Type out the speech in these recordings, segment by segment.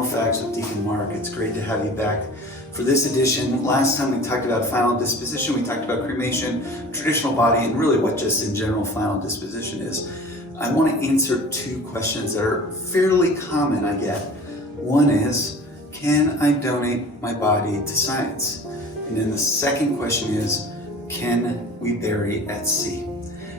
Funeral Facts with Deacon Mark. It's great to have you back for this edition. Last time we talked about final disposition, we talked about cremation, traditional body, and really what just in general final disposition is. I want to answer two questions that are fairly common I get. One is, can I donate my body to science? And then the second question is, can we bury at sea?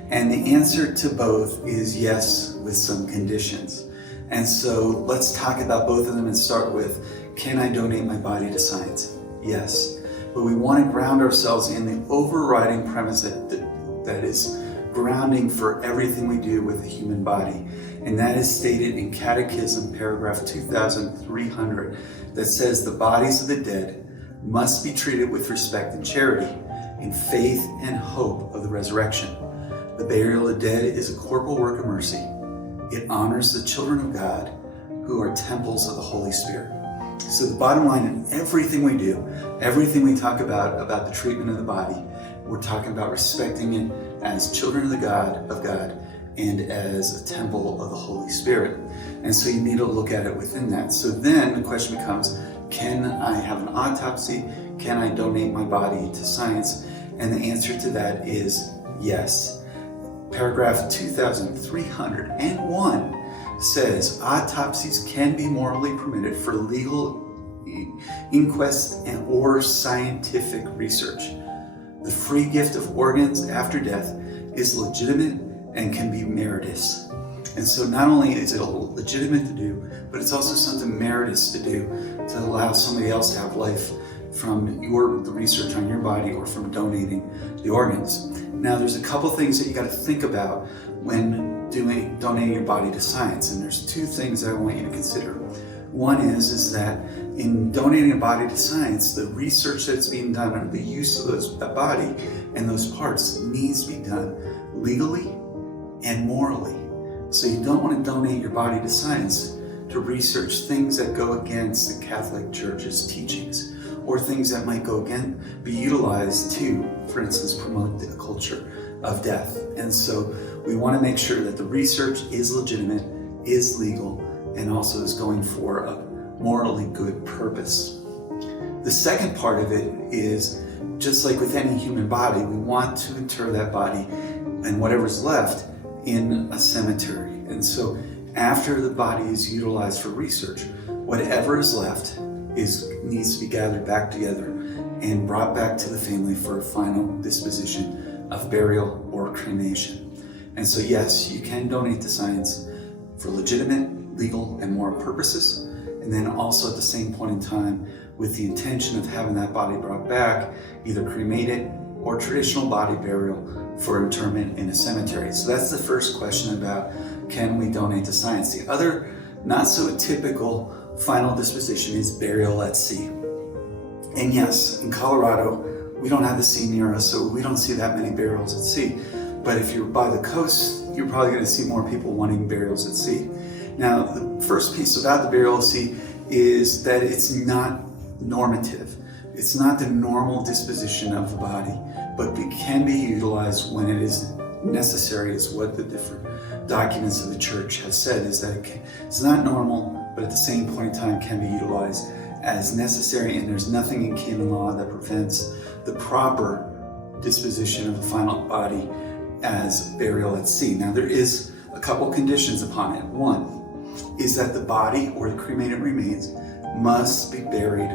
And the answer to both is yes, with some conditions. And so let's talk about both of them and start with, can I donate my body to science? Yes. But we want to ground ourselves in the overriding premise that is grounding for everything we do with the human body. And that is stated in Catechism, paragraph 2300, that says the bodies of the dead must be treated with respect and charity, in faith and hope of the resurrection. The burial of the dead is a corporal work of mercy. It honors the children of God who are temples of the Holy Spirit. So the bottom line in everything we do, everything we talk about the treatment of the body, we're talking about respecting it as children of God and as a temple of the Holy Spirit. And so you need to look at it within that. So then the question becomes, can I have an autopsy? Can I donate my body to science? And the answer to that is yes. Paragraph 2301 says autopsies can be morally permitted for legal inquest or scientific research. The free gift of organs after death is legitimate and can be meritorious. And so not only is it legitimate to do, but it's also something meritorious to do to allow somebody else to have life from the research on your body or from donating the organs. Now there's a couple things that you got to think about when donating your body to science, and there's two things that I want you to consider. One is that in donating a body to science, the research that's being done on the use of that body and those parts needs to be done legally and morally. So you don't want to donate your body to science to research things that go against the Catholic Church's teachings, or things that might be utilized to, for instance, promote the culture of death. And so we want to make sure that the research is legitimate, is legal, and also is going for a morally good purpose. The second part of it is, just like with any human body, we want to inter that body and whatever's left in a cemetery. And so after the body is utilized for research, whatever is left needs to be gathered back together and brought back to the family for a final disposition of burial or cremation. And so yes, you can donate to science for legitimate, legal, and moral purposes, and then also at the same point in time with the intention of having that body brought back, either cremated or traditional body burial for interment in a cemetery. So that's the first question about, can we donate to science? The other not so typical final disposition is burial at sea. And yes, in Colorado, we don't have the sea near us, so we don't see that many burials at sea. But if you're by the coast, you're probably going to see more people wanting burials at sea. Now, the first piece about the burial at sea is that it's not normative. It's not the normal disposition of the body, but it can be utilized when it is necessary, is what the different documents of the church have said, is that it's not normal, but at the same point in time can be utilized as necessary, and there's nothing in canon law that prevents the proper disposition of the final body as burial at sea. Now there is a couple conditions upon it. One is that the body or the cremated remains must be buried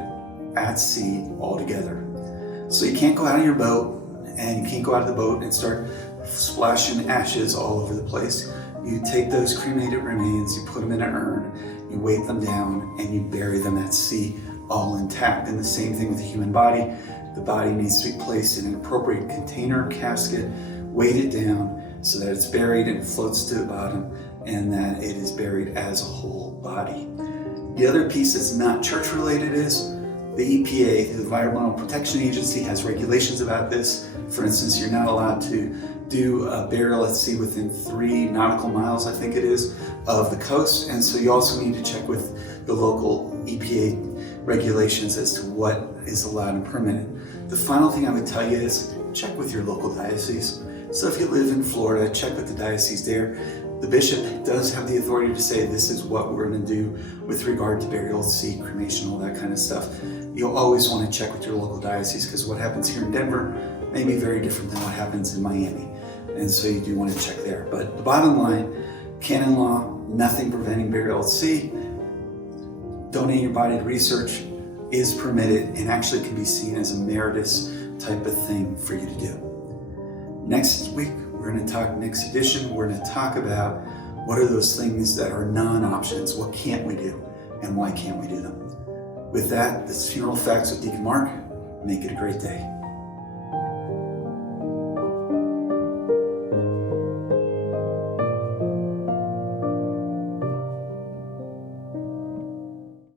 at sea altogether. So you can't go out of your boat, and you can't go out of the boat and start splashing ashes all over the place. You take those cremated remains, you put them in an urn, you weight them down, and you bury them at sea all intact. And the same thing with the human body. The body needs to be placed in an appropriate container, casket, weighted down so that it's buried and floats to the bottom, and that it is buried as a whole body. The other piece that's not church related is the EPA, the Environmental Protection Agency, has regulations about this. For instance, you're not allowed to do a burial at sea within 3 nautical miles, I think it is, of the coast. And so you also need to check with the local EPA regulations as to what is allowed and permitted. The final thing I would tell you is check with your local diocese. So if you live in Florida, check with the diocese there. The bishop does have the authority to say this is what we're going to do with regard to burial at sea, cremation, all that kind of stuff. You'll always want to check with your local diocese, because what happens here in Denver may be very different than what happens in Miami. And so you do want to check there. But the bottom line, canon law, nothing preventing burial at sea. Donating your body to research is permitted and actually can be seen as a meritorious type of thing for you to do. Next week, next edition, we're going to talk about what are those things that are non-options, what can't we do, and why can't we do them. With that, this is Funeral Facts with Deacon Mark. Make it a great day.